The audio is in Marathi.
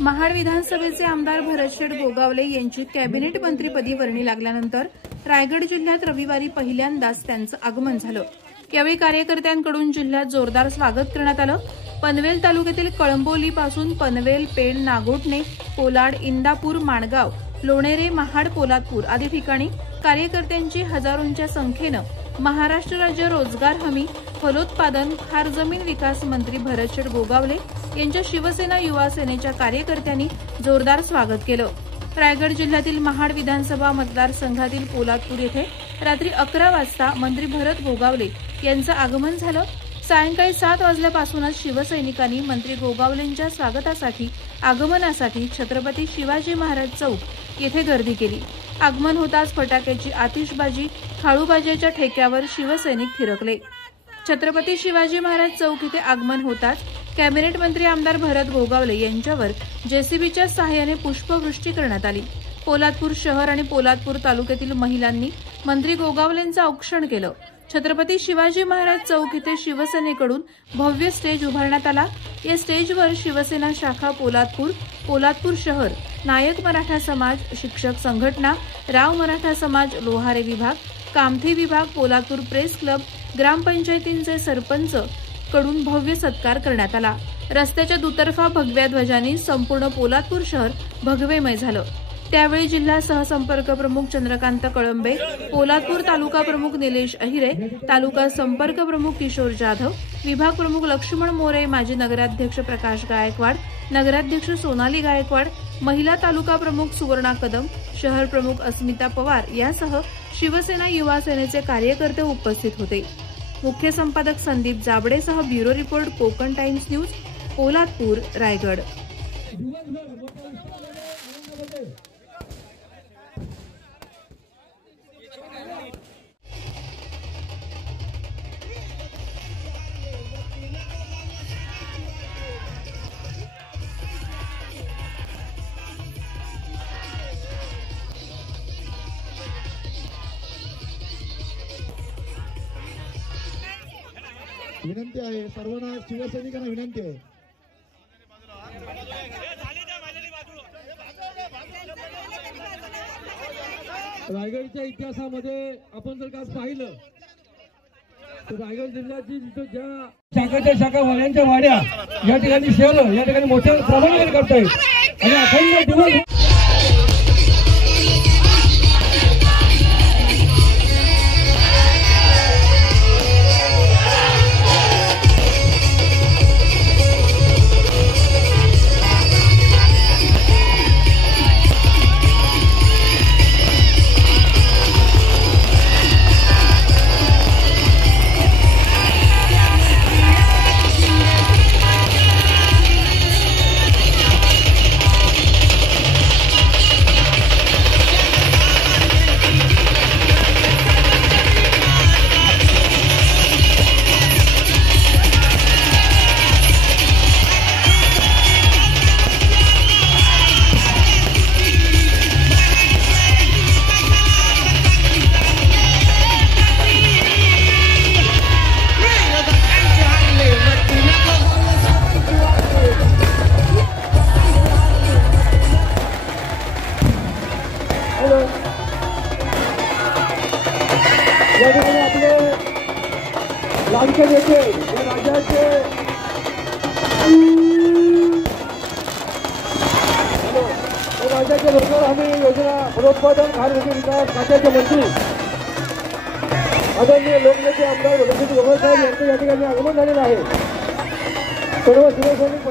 महाड विधानसभेचे आमदार भरतशेठ गोगावले यांची कॅबिनेट मंत्रीपदी वर्णी लागल्यानंतर रायगड जिल्ह्यात रविवारी पहिल्यांदाच त्यांचं आगमन झालं। यावेळी कार्यकर्त्यांकडून जिल्ह्यात जोरदार स्वागत करण्यात आलं। पनवेल तालुक्यातील कळंबोली पासून पनवेल, पेण, नागोठणे, कोलाड, इंदापूर, माणगाव, लोणेरे, महाड, पोलादपूर आदी ठिकाणी कार्यकर्त्यांची हजारोंच्या संख्येनं महाराष्ट्र राज्य रोजगार हमी, फलोत्पादन, खार जमीन विकास मंत्री भरतशेठ गोगावले यांच्या शिवसेना युवा सेनेच्या कार्यकर्त्यांनी जोरदार स्वागत केलं। रायगड जिल्ह्यातील महाड विधानसभा मतदारसंघातील पोलादपूर येथे रात्री 11 वाजता मंत्री भरत गोगावले यांचं आगमन झालं। सायंकाळी 7 वाजल्यापासूनच शिवसैनिकांनी मंत्री गोगावलेंच्या स्वागतासाठी आगमनासाठी छत्रपती शिवाजी महाराज चौक येथे गर्दी केली। आगमन होताच फटाक्याची आतिषबाजी, खाळूबाजीच्या ठेक्यावर शिवसैनिक थिरकले। छत्रपती शिवाजी महाराज चौक येथे आगमन होताच कॅबिनेट मंत्री आमदार भरत गोगावले यांच्यावर जेसीबीच्या सहाय्याने पुष्पवृष्टी करण्यात आली। पोलादपूर शहर आणि पोलादपूर तालुक्यातील महिलांनी मंत्री गोगावलेंचं औक्षण केलं। छत्रपती शिवाजी महाराज चौक येथे शिवसेनेकडून भव्य स्टेज उभारण्यात आला। या स्टेजवर शिवसेना शाखा पोलादपूर, पोलादपूर शहर, नायक मराठा समाज, शिक्षक संघटना, राव मराठा समाज, लोहारे विभाग, कामठी विभाग, पोलादपूर प्रेस क्लब, ग्रामपंचायतींचे सरपंच कडून भव्य सत्कार करण्यात आला। रस्त्याच्या दुतर्फा भगव्या ध्वजांनी संपूर्ण पोलादपूर शहर भगवेमय झालं। त्यावेळी जिल्हा सहसंपर्क प्रमुख चंद्रकांत कळंबे, पोलादपूर तालुका प्रमुख निलेश अहिरे, तालुका संपर्क प्रमुख किशोर जाधव, विभाग प्रमुख लक्ष्मण मोरे, माजी नगराध्यक्ष प्रकाश गायकवाड, नगराध्यक्ष सोनाली गायकवाड, महिला तालुका प्रमुख सुवर्णा कदम, शहर प्रमुख अस्मिता पवार यासह शिवसेना युवा सेनेचे कार्यकर्ते उपस्थित होते। मुख्य संपादक संदीप जाबडेसह bureau report, Konkan times news, Poladpur, Raigad. विनंती आहे, सर्वांना शिवसैनिकांना विनंती आहे। रायगडच्या इतिहासामध्ये आपण जर का पाहिलं तर रायगड जिल्ह्याची ज्या शाखाच्या शाखा वाड्यांच्या वाड्या या ठिकाणी शहर या ठिकाणी मोठ्या प्रमाणावर करतायत आणि अखंड दिवस या ठिकाणी आपले लाडके नेते या राज्याचे रोजगार हमी योजना, फलोत्पादन, खार जमीन विकास खात्याचे मंत्री आदरणीय लोकनेते आमदार भरतशेठ गोगावले साहेब यांचं या ठिकाणी आगमन झालेलं आहे। सर्व शिवसैनिक